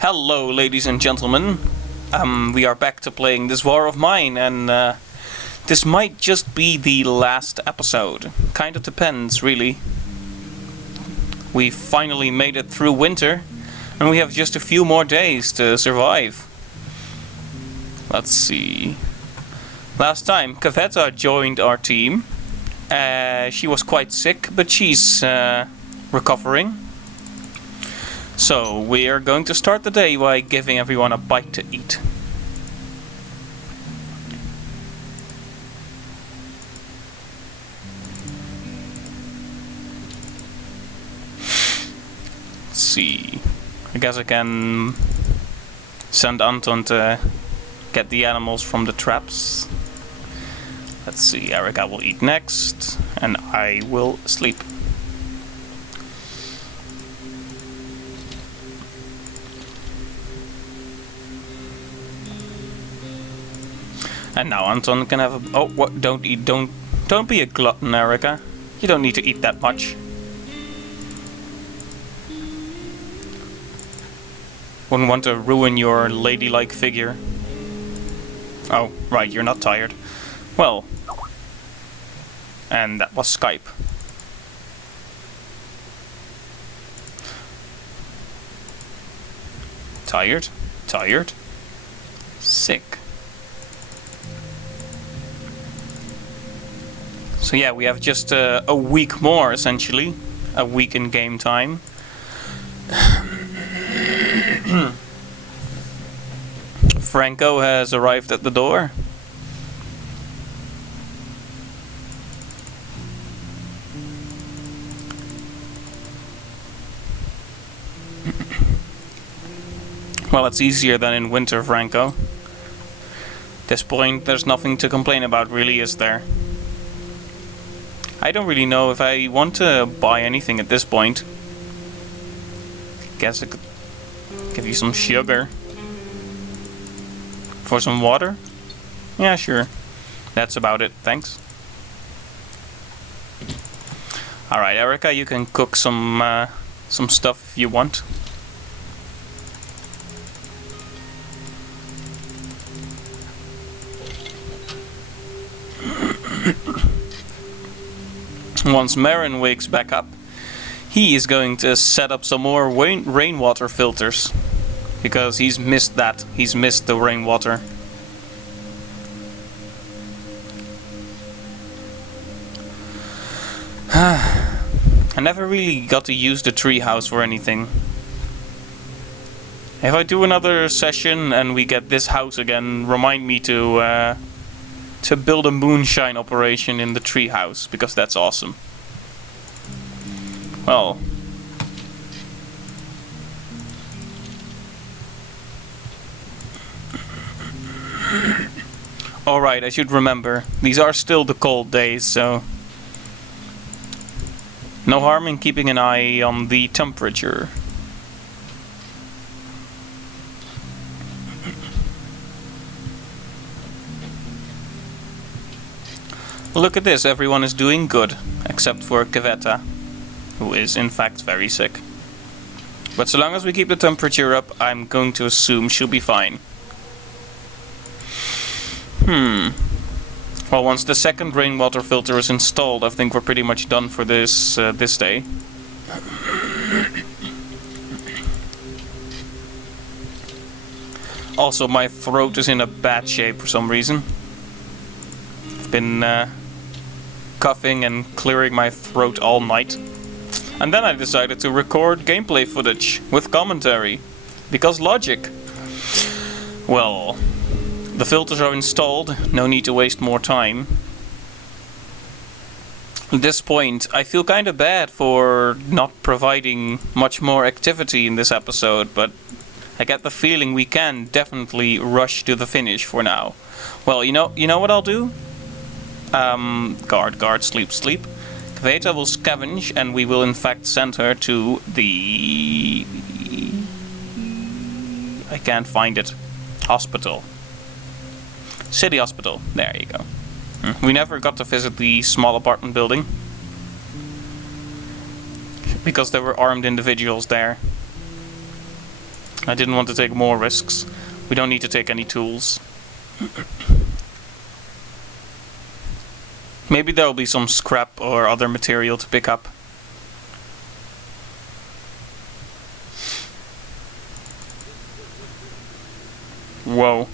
Hello, ladies and gentlemen. We are back to playing this war of mine, and this might just be the last episode. Kind of depends, really. We finally made it through winter, and we have just a few more days to survive. Let's see. Last time, Katia joined our team. She was quite sick, but she's recovering. So, we are going to start the day by giving everyone a bite to eat. Let's see. I guess I can send Anton to get the animals from the traps. Let's see, Arica will eat next, and I will sleep. And now Anton can have a... Oh, what? Don't eat, don't be a glutton, Arica. You don't need to eat that much. Wouldn't want to ruin your ladylike figure. Oh, right, you're not tired. Well. And that was Skype. Tired? Tired? Sick. So yeah, we have just a week more, essentially. A week in game time. Franco has arrived at the door. Well, it's easier than in winter, Franco. At this point, there's nothing to complain about, really, is there? I don't really know if I want to buy anything at this point. Guess I could give you some sugar. For some water? Yeah, sure. That's about it, thanks. Alright, Arica, you can cook some stuff if you want. Once Marin wakes back up, he is going to set up some more rainwater filters. Because he's missed that. He's missed the rainwater. I never really got to use the treehouse for anything. If I do another session and we get this house again, remind me to build a moonshine operation in the treehouse, because that's awesome. Well. Alright, I should remember. These are still the cold days, so... no harm in keeping an eye on the temperature. Look at this, everyone is doing good, except for Katia, who is in fact very sick. But so long as we keep the temperature up, I'm going to assume she'll be fine. Well, once the second rainwater filter is installed, I think we're pretty much done for this this day. Also, my throat is in a bad shape for some reason. I've been coughing and clearing my throat all night. And then I decided to record gameplay footage with commentary. Because logic. Well, the filters are installed, no need to waste more time. At this point, I feel kind of bad for not providing much more activity in this episode, but I get the feeling we can definitely rush to the finish for now. Well, you know what I'll do? Guard, sleep. Katia will scavenge, and we will in fact send her to the... I can't find it. Hospital. City hospital. There you go. We never got to visit the small apartment building. because there were armed individuals there. I didn't want to take more risks. We don't need to take any tools. Maybe there'll be some scrap or other material to pick up. Whoa.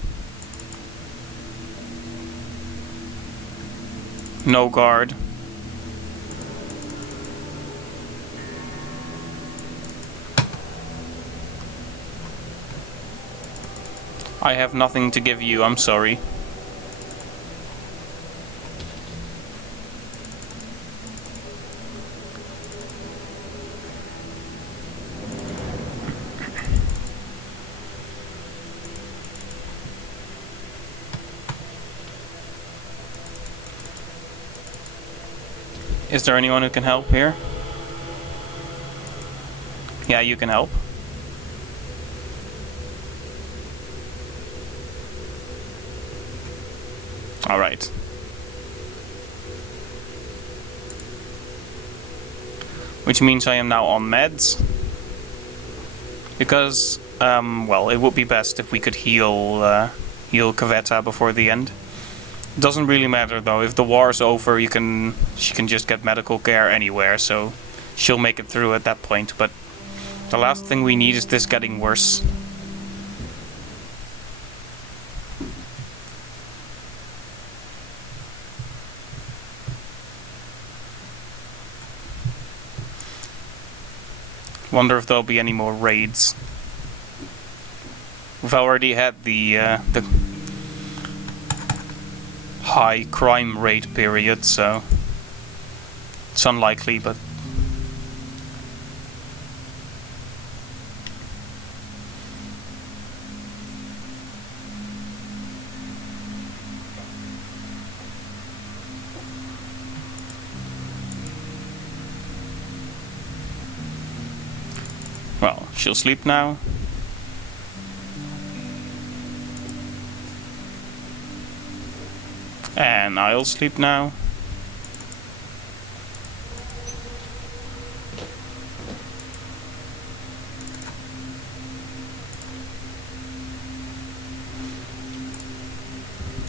No guard. I have nothing to give you, I'm sorry. Is there anyone who can help here? Yeah, you can help. Alright. Which means I am now on meds. Because, well, it would be best if we could heal Katia before the end. Doesn't really matter though, if the war's over she can just get medical care anywhere, so she'll make it through at that point, but the last thing we need is this getting worse. Wonder if there'll be any more raids. We've already had the high crime rate period, so it's unlikely, but well, she'll sleep now. And I'll sleep now.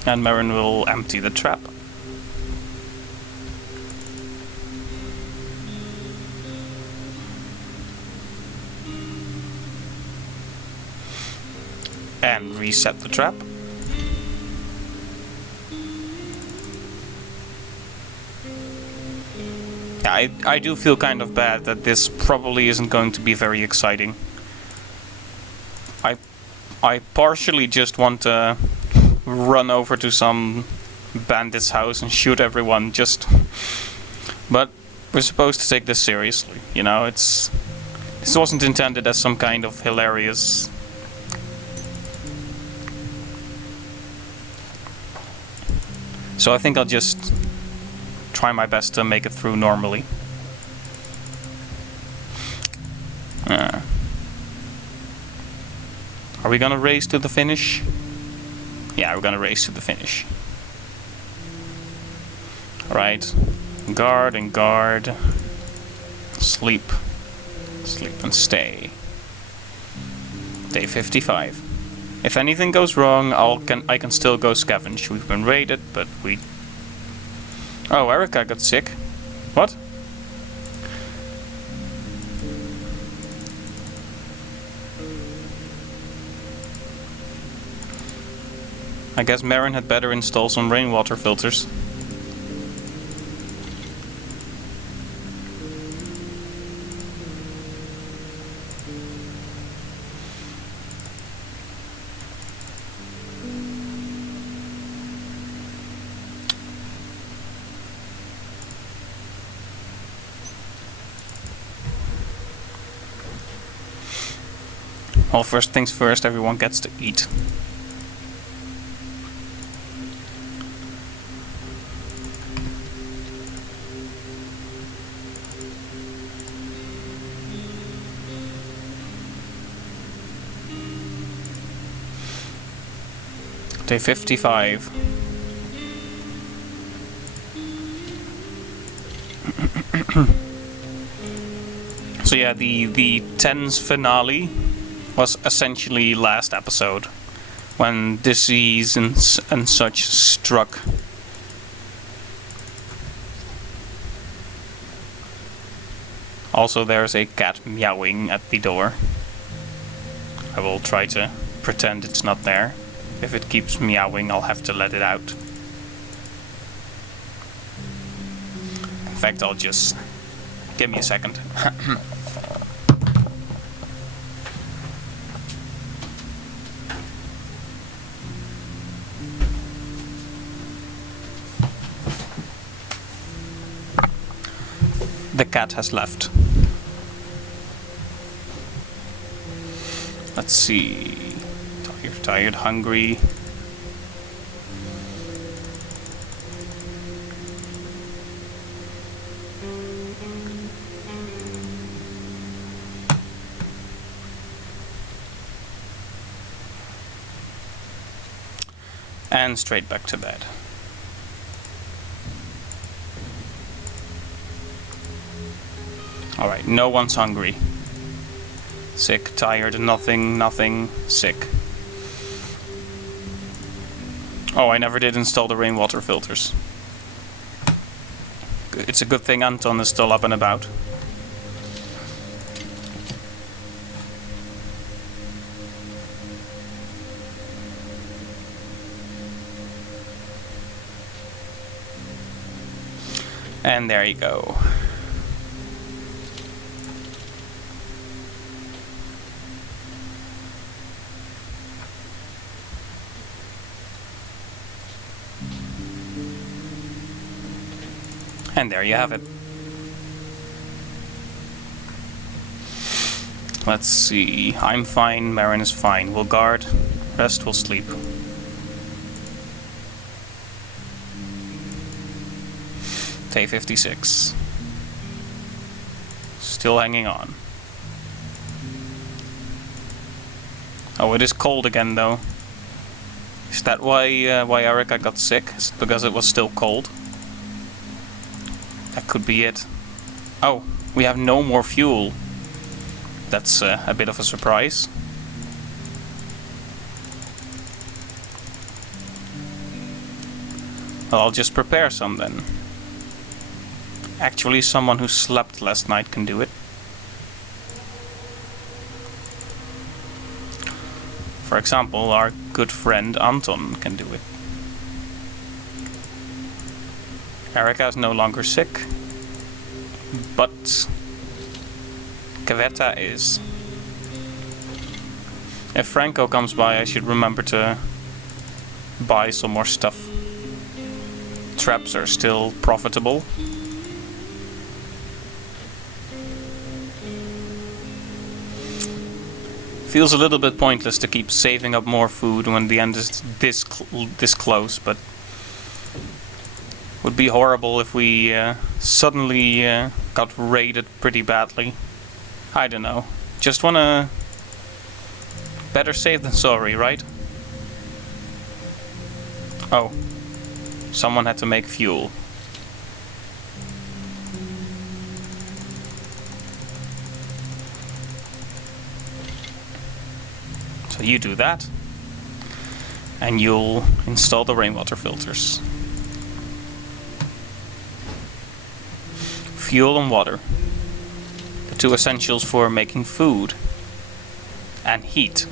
And Marin will empty the trap. And reset the trap. I do feel kind of bad that this probably isn't going to be very exciting. I partially just want to run over to some bandit's house and shoot everyone, but we're supposed to take this seriously, you know, this wasn't intended as some kind of hilarious... So I think I'll just try my best to make it through normally. Are we gonna race to the finish? Yeah, we're gonna race to the finish. Alright. Guard and guard. Sleep. Sleep and stay. Day 55. If anything goes wrong, I can still go scavenge. We've been raided, but we... Oh, Arica got sick. What? I guess Marin had better install some rainwater filters. Well, first things first, everyone gets to eat. Day 55. So yeah, the 10's finale was essentially last episode, when disease and such struck. Also, there's a cat meowing at the door. I will try to pretend it's not there. If it keeps meowing, I'll have to let it out. In fact, I'll just... give me a second. The cat has left. Let's see. Tired, hungry. And straight back to bed. Alright, no one's hungry. Sick, tired, nothing, sick. Oh, I never did install the rainwater filters. It's a good thing Anton is still up and about. And there you go. And there you have it. Let's see. I'm fine, Marin is fine. We'll guard, rest, we'll sleep. Day 56. Still hanging on. Oh, it is cold again though. Is that why Arica got sick? Is it because it was still cold? That could be it. Oh, we have no more fuel. That's a bit of a surprise. Well, I'll just prepare some then. Actually, someone who slept last night can do it. For example, our good friend Anton can do it. Arica is no longer sick, but Katia is. If Franco comes by, I should remember to buy some more stuff. Traps are still profitable. Feels a little bit pointless to keep saving up more food when the end is this close, but would be horrible if we suddenly got raided pretty badly. I don't know. Just wanna... better safe than sorry, right? Oh. Someone had to make fuel. So you do that. And you'll install the rainwater filters. Fuel and water. The two essentials for making food. And heat.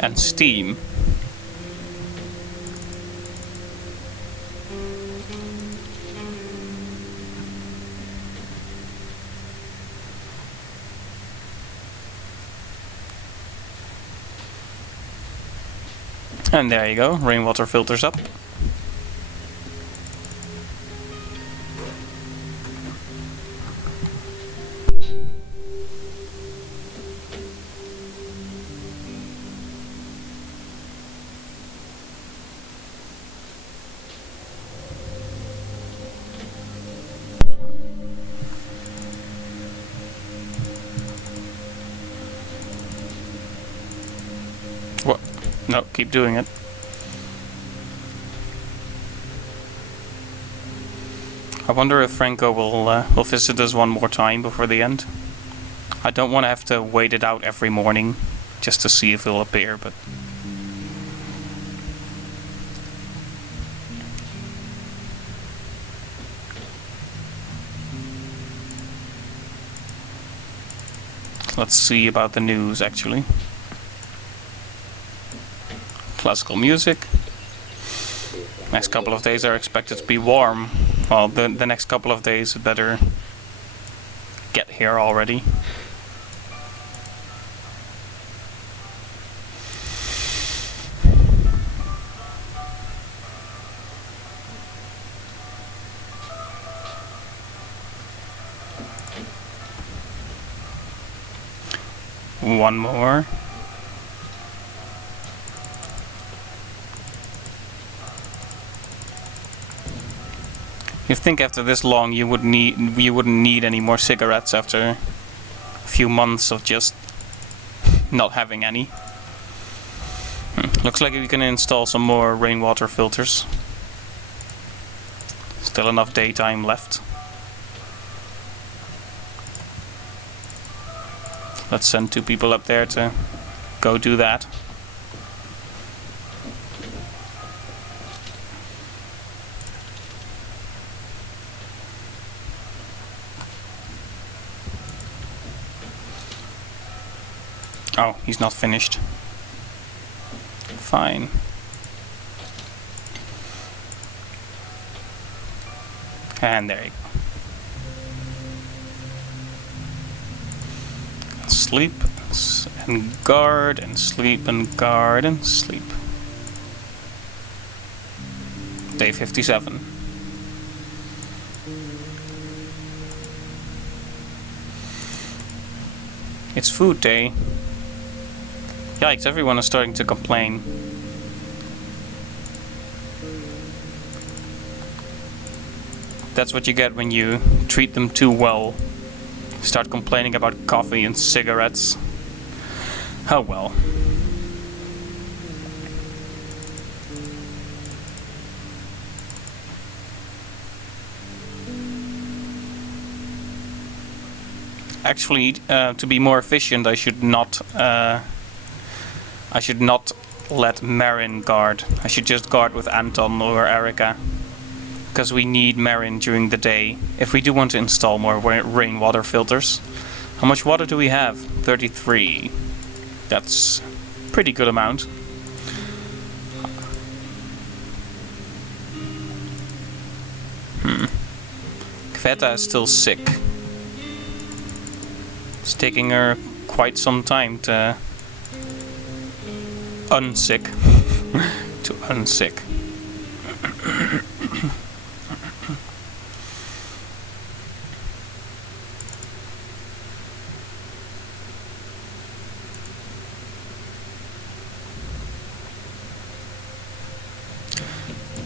And steam. And there you go, rainwater filters up. What? No, keep doing it. I wonder if Franco will visit us one more time before the end. I don't want to have to wait it out every morning just to see if he'll appear, but... Let's see about the news, actually. Classical music. Next couple of days are expected to be warm. Well, the next couple of days it better get here already. One more. You'd think after this long you wouldn't need any more cigarettes after a few months of just not having any. Looks like we can install some more rainwater filters. Still enough daytime left. Let's send 2 people up there to go do that. Oh, he's not finished. Fine. And there you go. Sleep and guard and sleep and guard and sleep. Day 57. It's food day. Yikes, everyone is starting to complain. That's what you get when you treat them too well. Start complaining about coffee and cigarettes. Oh well. Actually, to be more efficient, I should not let Marin guard. I should just guard with Anton or Arica. Because we need Marin during the day if we do want to install more rainwater filters. How much water do we have? 33. That's a pretty good amount. Katia is still sick. It's taking her quite some time to unsick. To unsick.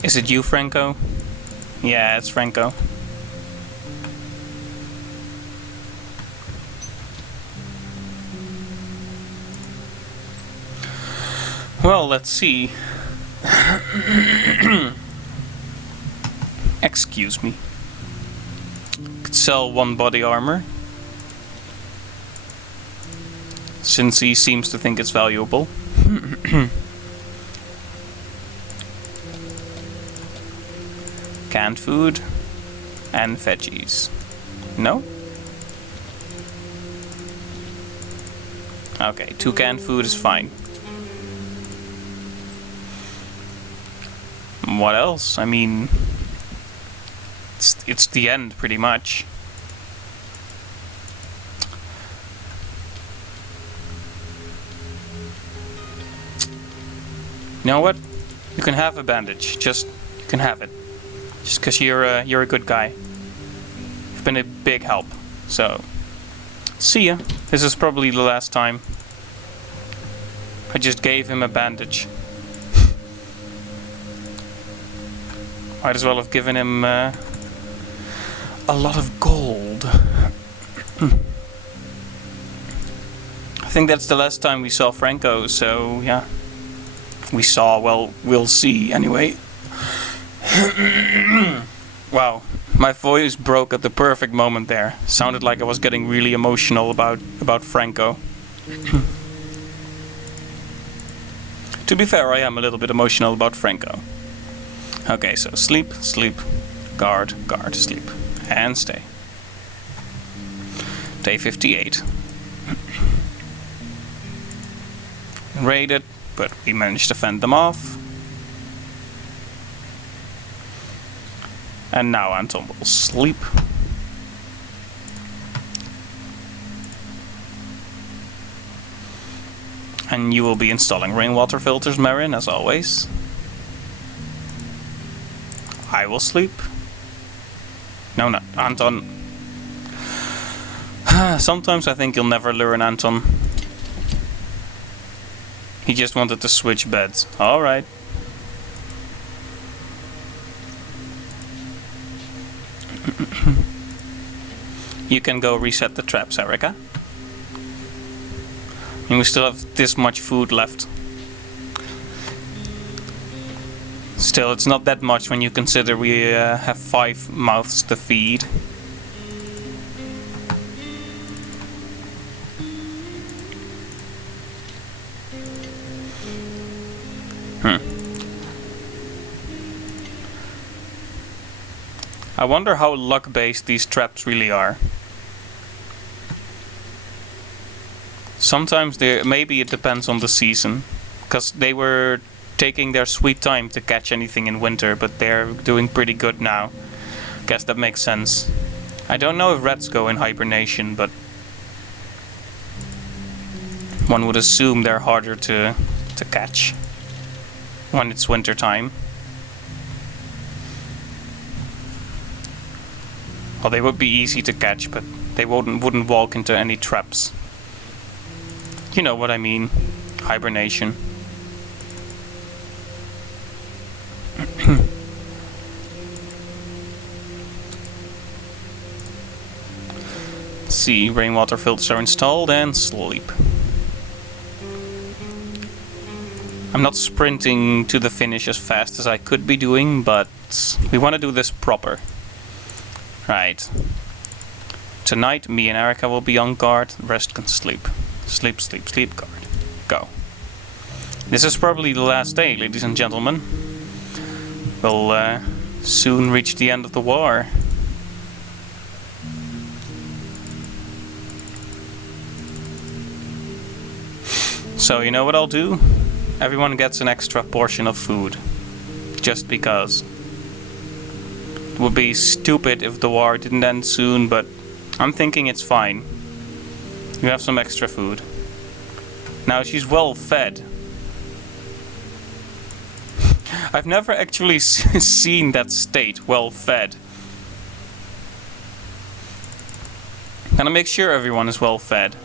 Is it you, Franco? Yeah, it's Franco. Well, let's see. Excuse me. Could sell 1 body armor. Since he seems to think it's valuable. Canned food and veggies. No? Okay, 2 canned food is fine. What else? I mean, it's the end pretty much. You know what? You can have a bandage. Just you can have it. Just because you're a good guy. You've been a big help. So, see ya. This is probably the last time. I just gave him a bandage. Might as well have given him a lot of gold. I think that's the last time we saw Franco, so yeah. We saw, well, we'll see anyway. Wow, My voice broke at the perfect moment there. Sounded like I was getting really emotional about Franco. To be fair, I am a little bit emotional about Franco. Okay, so sleep, sleep, guard, guard, sleep, and stay. Day 58. Raided, but we managed to fend them off. And now Anton will sleep. And you will be installing rainwater filters, Marin, as always. I will sleep. No, not Anton. Sometimes I think you'll never learn, Anton. He just wanted to switch beds. Alright. You can go reset the traps, Arica. And we still have this much food left. Still, it's not that much when you consider we have 5 mouths to feed. I wonder how luck-based these traps really are. Sometimes maybe it depends on the season, because they were taking their sweet time to catch anything in winter, but they're doing pretty good now. Guess that makes sense. I don't know if rats go in hibernation, but one would assume they're harder to catch when it's winter time. Well, they would be easy to catch, but they wouldn't walk into any traps. You know what I mean. Hibernation. See, rainwater filters are installed and sleep. I'm not sprinting to the finish as fast as I could be doing, but we want to do this proper. Right. Tonight, me and Arica will be on guard. The rest can sleep. Sleep, sleep, sleep, guard. Go. This is probably the last day, ladies and gentlemen. We'll soon reach the end of the war. So, you know what I'll do? Everyone gets an extra portion of food. Just because. It would be stupid if the war didn't end soon, but I'm thinking it's fine. You have some extra food. Now she's well fed. I've never actually seen that state, well fed. Gonna make sure everyone is well fed.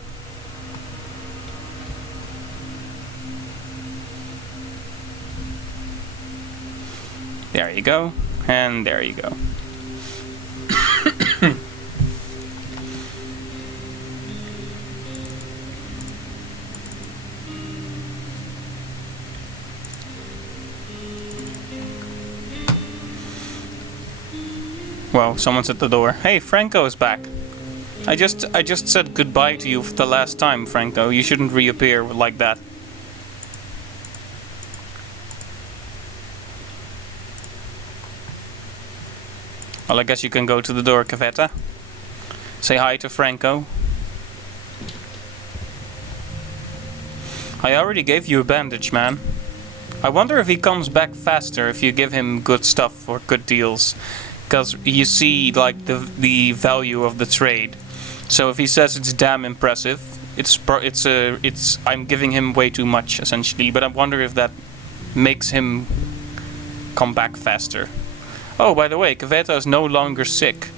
There you go. And there you go. Well, someone's at the door. Hey, Franco is back. I just said goodbye to you for the last time, Franco. You shouldn't reappear like that. Well, I guess you can go to the door, Katia. Say hi to Franco. I already gave you a bandage, man. I wonder if he comes back faster if you give him good stuff or good deals. Because you see, like, the value of the trade. So if he says it's damn impressive, I'm giving him way too much, essentially. But I wonder if that makes him come back faster. Oh, by the way, Katia is no longer sick.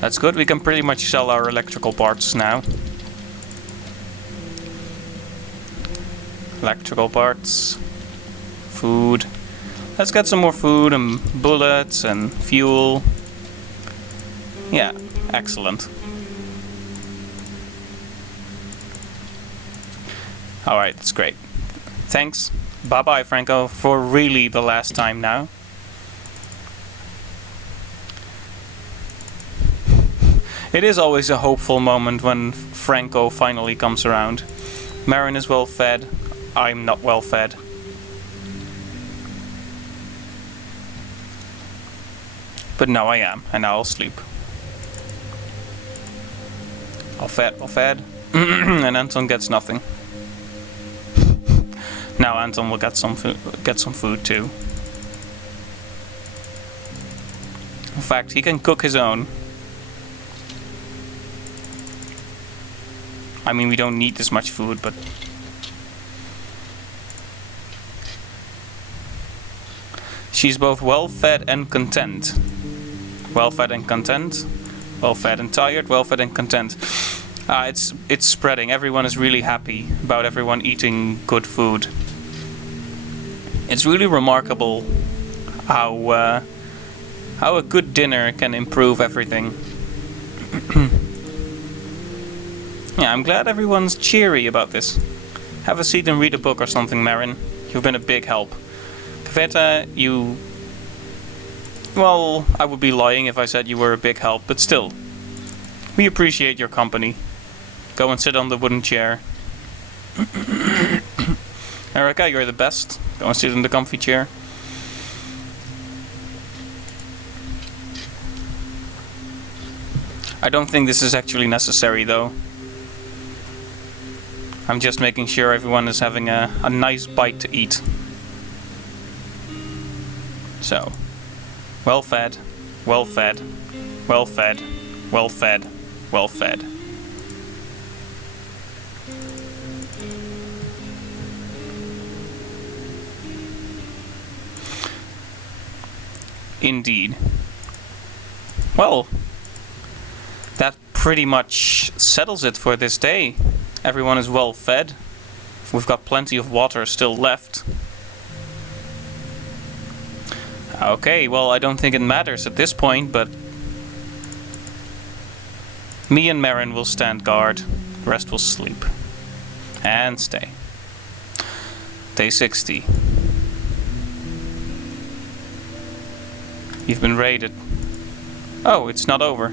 That's good, we can pretty much sell our electrical parts now. Electrical parts. Food. Let's get some more food and bullets and fuel. Yeah, excellent. Alright, that's great. Thanks. Bye-bye, Franco, for really the last time now. It is always a hopeful moment when Franco finally comes around. Marin is well fed. I'm not well fed. But now I am, and now I'll sleep. All fed. And Anton gets nothing. Now Anton will get some food too. In fact, he can cook his own. I mean, we don't need this much food, but... She's both well-fed and content. Well-fed and content. Well-fed and tired. Well-fed and content. It's spreading. Everyone is really happy about everyone eating good food. It's really remarkable how a good dinner can improve everything. Yeah, I'm glad everyone's cheery about this. Have a seat and read a book or something, Marin. You've been a big help. Katia, you... Well, I would be lying if I said you were a big help, but still. We appreciate your company. Go and sit on the wooden chair. Arica, you're the best. Go and sit in the comfy chair. I don't think this is actually necessary, though. I'm just making sure everyone is having a nice bite to eat. So, well fed, well fed, well fed, well fed, well fed. Indeed. Well, that pretty much settles it for this day. Everyone is well fed. We've got plenty of water still left. Okay, well, I don't think it matters at this point, but me and Marin will stand guard. The rest will sleep. And stay. Day 60. You've been raided. Oh, it's not over.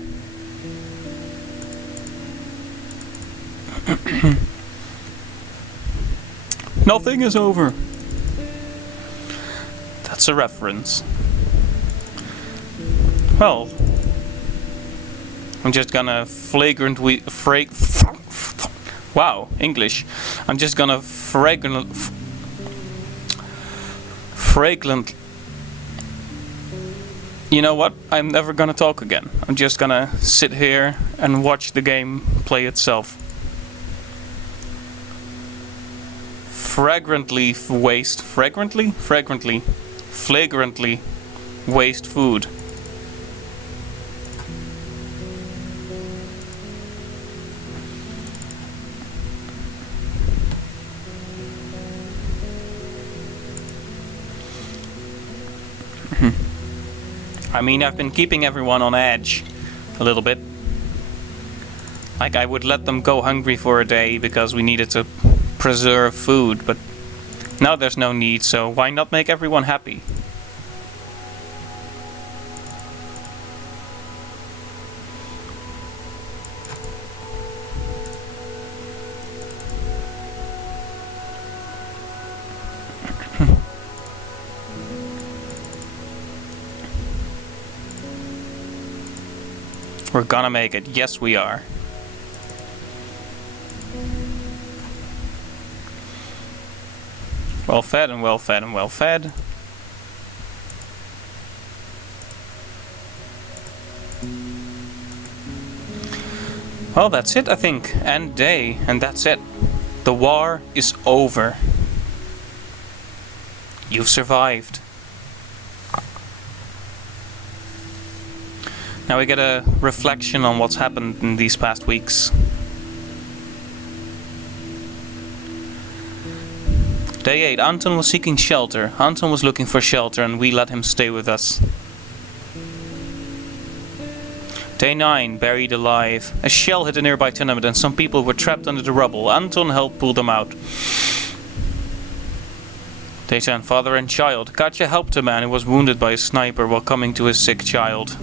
Nothing is over. That's a reference. Well, I'm just gonna flagrantly wow, English. I'm just gonna fragrant. You know what? I'm never gonna talk again. I'm just gonna sit here and watch the game play itself. Flagrantly waste food. I mean, I've been keeping everyone on edge a little bit. Like, I would let them go hungry for a day because we needed to preserve food, but now there's no need, so why not make everyone happy? We're gonna make it. Yes, we are. Well fed and well fed and well fed. Well, that's it, I think. End day, and that's it. The war is over. You've survived. Now we get a reflection on what's happened in these past weeks. Day 8. Anton was seeking shelter. Anton was looking for shelter and we let him stay with us. Day 9. Buried alive. A shell hit a nearby tenement and some people were trapped under the rubble. Anton helped pull them out. Day 10. Father and child. Katia helped a man who was wounded by a sniper while coming home to his sick child.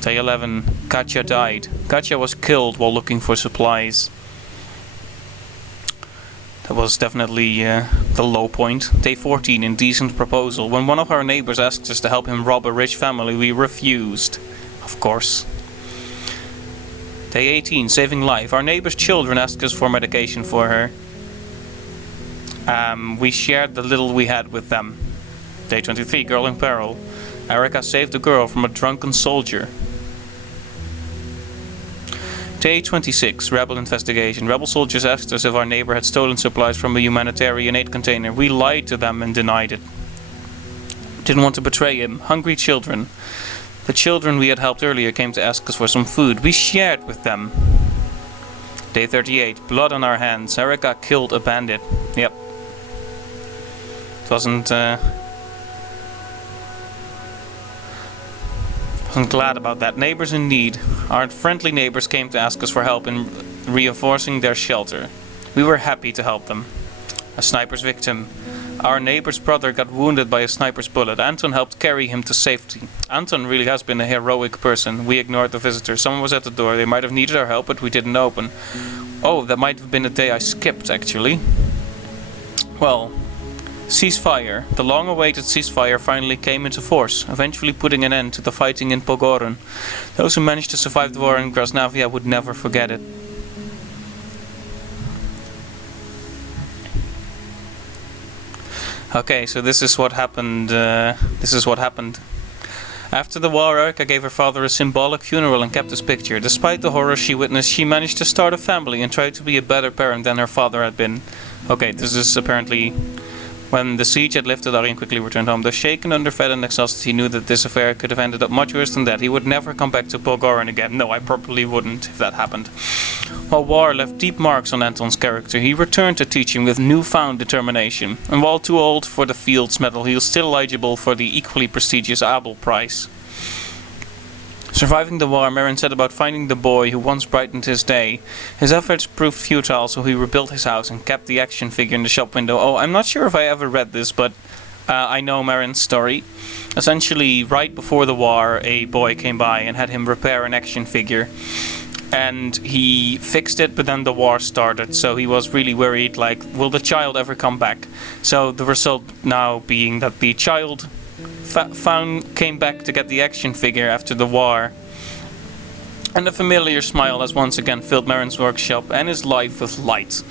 Day 11. Katia died. Katia was killed while looking for supplies. That was definitely the low point. Day 14. Indecent proposal. When one of our neighbors asked us to help him rob a rich family, we refused. Of course. Day 18. Saving life. Our neighbor's children asked us for medication for her. We shared the little we had with them. Day 23. Girl in peril. Arica saved a girl from a drunken soldier. Day 26. Rebel investigation. Rebel soldiers asked us if our neighbor had stolen supplies from a humanitarian aid container. We lied to them and denied it. Didn't want to betray him. Hungry children. The children we had helped earlier came to ask us for some food. We shared with them. Day 38. Blood on our hands. Arica killed a bandit. Yep. It wasn't glad about that. Neighbors in need. Our friendly neighbors came to ask us for help in reinforcing their shelter. We were happy to help them. A sniper's victim. Our neighbor's brother got wounded by a sniper's bullet. Anton helped carry him to safety. Anton really has been a heroic person. We ignored the visitor. Someone was at the door. They might have needed our help, but we didn't open. Oh, that might have been a day I skipped, actually. Well, ceasefire. The long-awaited ceasefire finally came into force, eventually putting an end to the fighting in Pogoren. Those who managed to survive the war in Grasnavia would never forget it. Okay, so this is what happened. After the war, Arica gave her father a symbolic funeral and kept his picture. Despite the horror she witnessed, she managed to start a family and tried to be a better parent than her father had been. Okay, this is apparently... When the siege had lifted, Arjen quickly returned home. Though shaken, underfed and exhausted, he knew that this affair could have ended up much worse than that. He would never come back to Pogoren again. No, I probably wouldn't if that happened. While war left deep marks on Anton's character, he returned to teaching with newfound determination. And while too old for the Fields Medal, he was still eligible for the equally prestigious Abel Prize. Surviving the war, Marin set about finding the boy who once brightened his day. His efforts proved futile, so he rebuilt his house and kept the action figure in the shop window. Oh, I'm not sure if I ever read this, but I know Marin's story. Essentially, right before the war, a boy came by and had him repair an action figure. And he fixed it, but then the war started, so he was really worried, like, will the child ever come back? So the result now being that the child came back to get the action figure after the war. And a familiar smile has once again filled Marin's workshop and his life with light.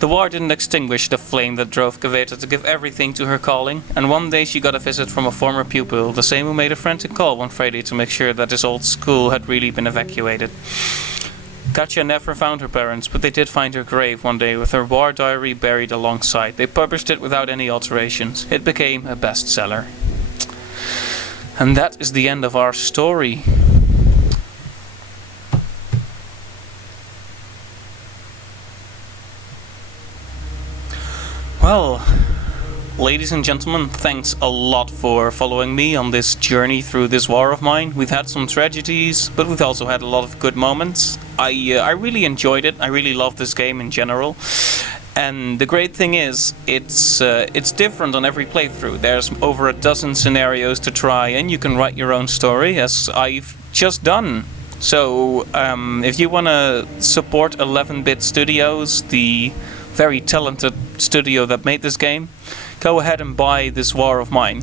The war didn't extinguish the flame that drove Kaveta to give everything to her calling, and one day she got a visit from a former pupil, the same who made a frantic call one Friday to make sure that his old school had really been evacuated. Katia never found her parents, but they did find her grave one day with her war diary buried alongside. They published it without any alterations. It became a bestseller. And that is the end of our story. Well, ladies and gentlemen, thanks a lot for following me on this journey through this war of mine. We've had some tragedies, but we've also had a lot of good moments. I really enjoyed it. I really love this game in general. And the great thing is, it's different on every playthrough. There's over a dozen scenarios to try, and you can write your own story, as I've just done. So, if you want to support 11-Bit Studios, the very talented studio that made this game, go ahead and buy this war of mine.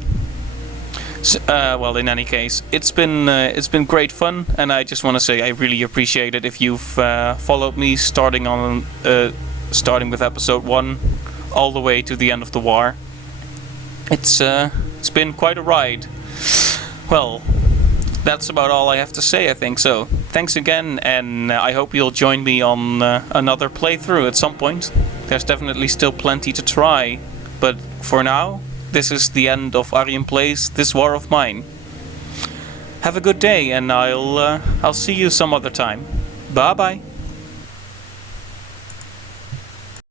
Well, in any case, it's been great fun, and I just want to say I really appreciate it if you've followed me starting with episode 1 all the way to the end of the war. It's been quite a ride. Well, that's about all I have to say, I think. So thanks again, and I hope you'll join me on another playthrough at some point. There's definitely still plenty to try, but for now, this is the end of Arjen Plays This War of Mine. Have a good day, and I'll see you some other time. Bye bye.